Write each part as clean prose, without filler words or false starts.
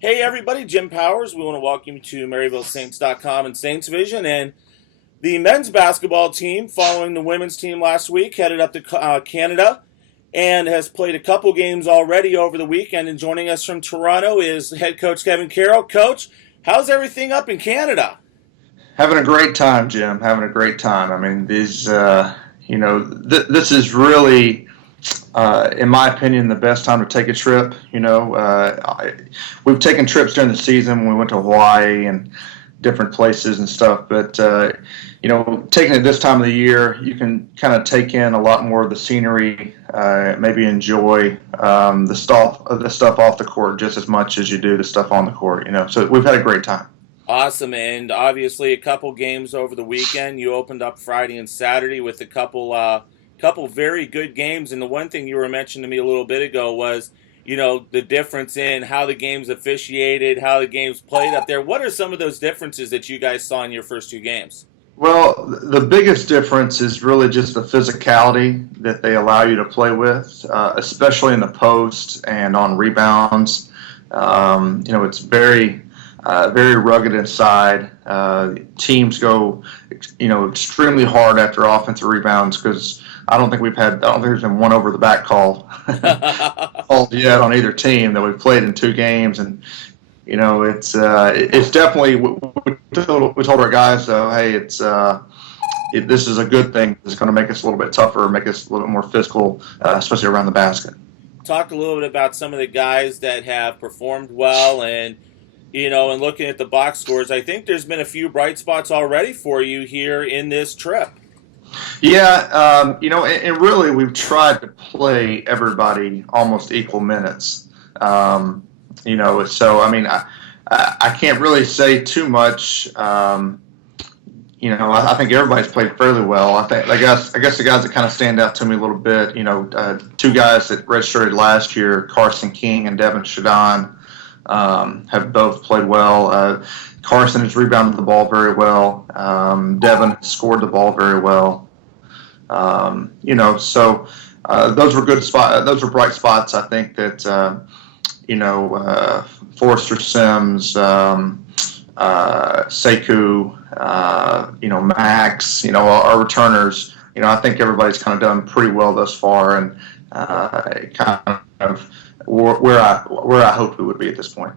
Hey everybody, Jim Powers. We want to welcome you to MaryvilleSaints.com and Saints Vision. And the men's basketball team, following the women's team last week, headed up to Canada and has played a couple games already over the weekend. And joining us from Toronto is head coach Kevin Carroll. Coach, how's everything up in Canada? Having a great time, Jim. Having a great time. I mean, this is really, in my opinion, the best time to take a trip. We've taken trips during the season when we went to Hawaii and different places and stuff. But taking it this time of the year, you can kind of take in a lot more of the scenery, maybe enjoy the stuff off the court just as much as you do the stuff on the court. So we've had a great time. Awesome, and obviously a couple games over the weekend. You opened up Friday and Saturday with a couple very good games. And the one thing you were mentioning to me a little bit ago was, the difference in how the games officiated, how the games played up there. What are some of those differences that you guys saw in your first two games? Well, the biggest difference is really just the physicality that they allow you to play with, especially in the post and on rebounds. It's very rugged inside. Teams go, extremely hard after offensive rebounds because I don't think there's been one over the back call called yet on either team that we've played in two games, and it's definitely we told our guys though, hey, this is a good thing. It's going to make us a little bit tougher, make us a little bit more physical, especially around the basket. Talk a little bit about some of the guys that have performed well and looking at the box scores. I think there's been a few bright spots already for you here in this trip. Yeah, and really we've tried to play everybody almost equal minutes. So I mean, I can't really say too much. I think everybody's played fairly well. I guess the guys that kind of stand out to me a little bit, two guys that redshirted last year, Carson King and Devin Shadon, have both played well. Carson has rebounded the ball very well. Devin has scored the ball very well. So those were good spots. Those were bright spots. I think that Forrester Sims, Sekou, Max, our returners. I think everybody's kind of done pretty well thus far, and kind of where I hoped we would be at this point.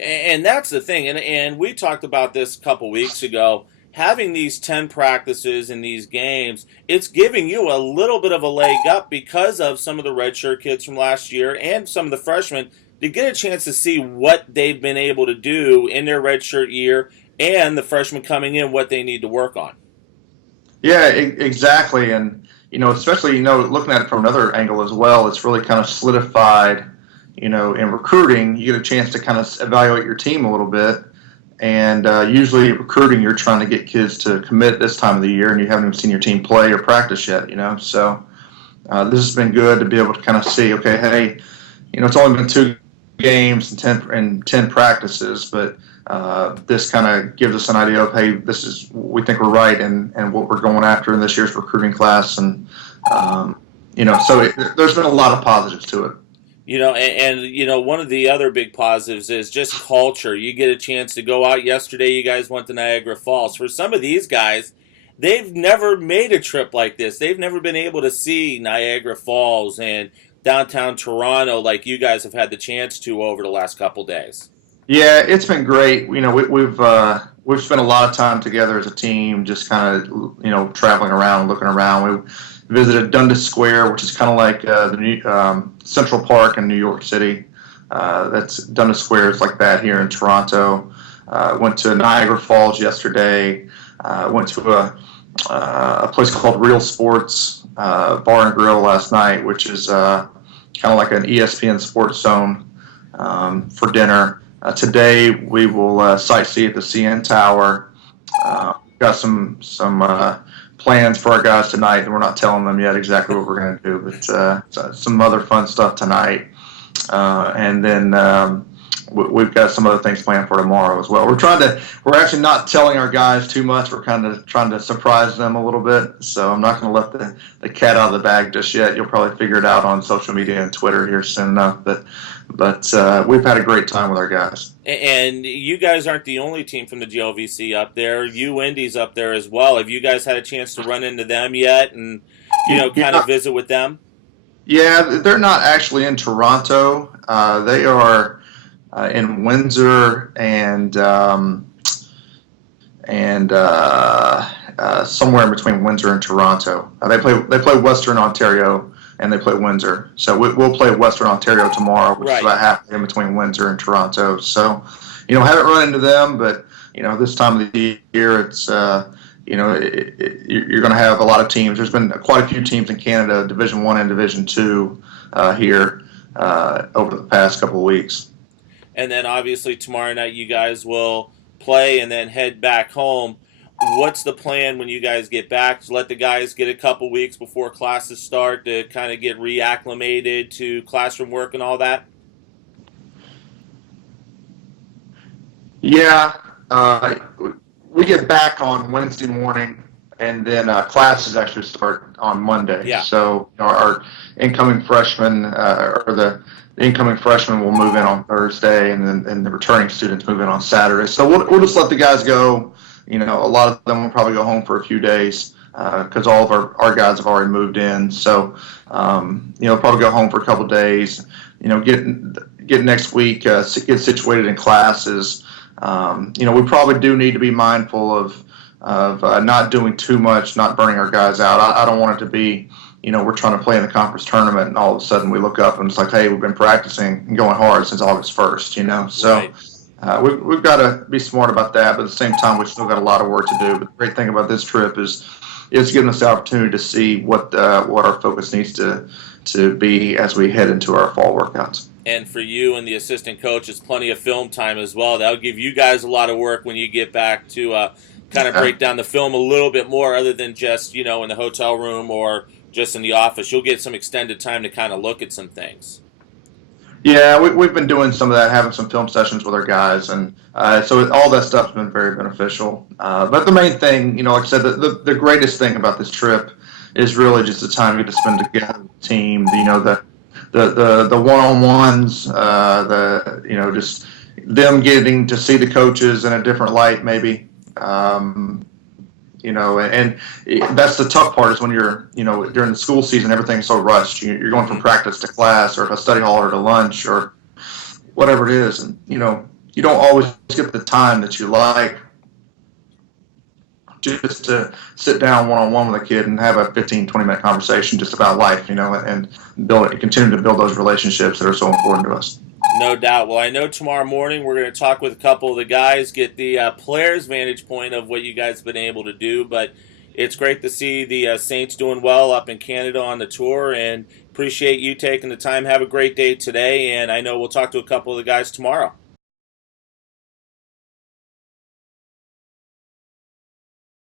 And that's the thing. And we talked about this a couple weeks ago. Having these 10 practices in these games, it's giving you a little bit of a leg up because of some of the redshirt kids from last year and some of the freshmen to get a chance to see what they've been able to do in their redshirt year and the freshmen coming in, what they need to work on. Yeah, exactly. And, especially, looking at it from another angle as well, it's really kind of solidified, in recruiting. You get a chance to kind of evaluate your team a little bit. And usually recruiting, you're trying to get kids to commit this time of the year, and you haven't even seen your team play or practice yet, So this has been good to be able to kind of see, okay, hey, it's only been two games and 10 practices, but this kind of gives us an idea of, hey, we think we're right and what we're going after in this year's recruiting class. And, there's been a lot of positives to it. One of the other big positives is just culture. You get a chance to go out. Yesterday, you guys went to Niagara Falls. For some of these guys, they've never made a trip like this. They've never been able to see Niagara Falls and downtown Toronto like you guys have had the chance to over the last couple days. Yeah, it's been great. We've spent a lot of time together as a team, just kind of traveling around, looking around. We visited Dundas Square, which is kind of like the Central Park in New York City. That's Dundas Square is like that here in Toronto. Went to Niagara Falls yesterday. Went to a place called Real Sports Bar and Grill last night, which is kind of like an ESPN Sports Zone for dinner. Today we will sightsee at the CN Tower. Got some plans for our guys tonight, and we're not telling them yet exactly what we're going to do, but some other fun stuff tonight. And then we've got some other things planned for tomorrow as well. We're actually not telling our guys too much. We're kind of trying to surprise them a little bit. So I'm not going to let the cat out of the bag just yet. You'll probably figure it out on social media and Twitter here soon enough. But we've had a great time with our guys. And you guys aren't the only team from the GLVC up there. UIndy's up there as well. Have you guys had a chance to run into them yet and, kind of visit with them? Yeah, they're not actually in Toronto. They are in Windsor and somewhere in between Windsor and Toronto. They play Western Ontario and they play Windsor. So we'll play Western Ontario tomorrow, which is about halfway in between Windsor and Toronto. So, haven't run into them, but this time of the year, it's you're going to have a lot of teams. There's been quite a few teams in Canada, Division I and Division II, here over the past couple of weeks. And then obviously tomorrow night you guys will play and then head back home. What's the plan when you guys get back? To let the guys get a couple weeks before classes start to kind of get reacclimated to classroom work and all that? Yeah. We get back on Wednesday morning, and then classes actually start on Monday. Yeah. So our incoming freshmen, or the incoming freshmen, will move in on Thursday, and the returning students move in on Saturday. So we'll just let the guys go. A lot of them will probably go home for a few days because all of our guys have already moved in. So probably go home for a couple of days. Get next week, get situated in classes. We probably do need to be mindful of not doing too much, not burning our guys out. I don't want it to be, we're trying to play in the conference tournament and all of a sudden we look up and it's like, hey, we've been practicing and going hard since August 1st, So Right. We've got to be smart about that, but at the same time, we've still got a lot of work to do. But the great thing about this trip is it's giving us the opportunity to see what our focus needs to be as we head into our fall workouts. And for you and the assistant coach, it's plenty of film time as well. That'll give you guys a lot of work when you get back to kind of break down the film a little bit more other than just, in the hotel room or just in the office. You'll get some extended time to kind of look at some things. Yeah, we've been doing some of that, having some film sessions with our guys, and so all that stuff's been very beneficial. But the main thing, like I said, the greatest thing about this trip is really just the time we get to spend together with the team. The one-on-ones, just them getting to see the coaches in a different light, maybe. And that's the tough part is when you're, during the school season, everything's so rushed. You're going from practice to class or to study hall or to lunch or whatever it is. And, you don't always get the time that you like just to sit down one-on-one with a kid and have a 15, 20-minute conversation just about life, and continue to build those relationships that are so important to us. No doubt. Well, I know tomorrow morning we're going to talk with a couple of the guys, get the players' vantage point of what you guys have been able to do. But it's great to see the Saints doing well up in Canada on the tour, and appreciate you taking the time. Have a great day today, and I know we'll talk to a couple of the guys tomorrow.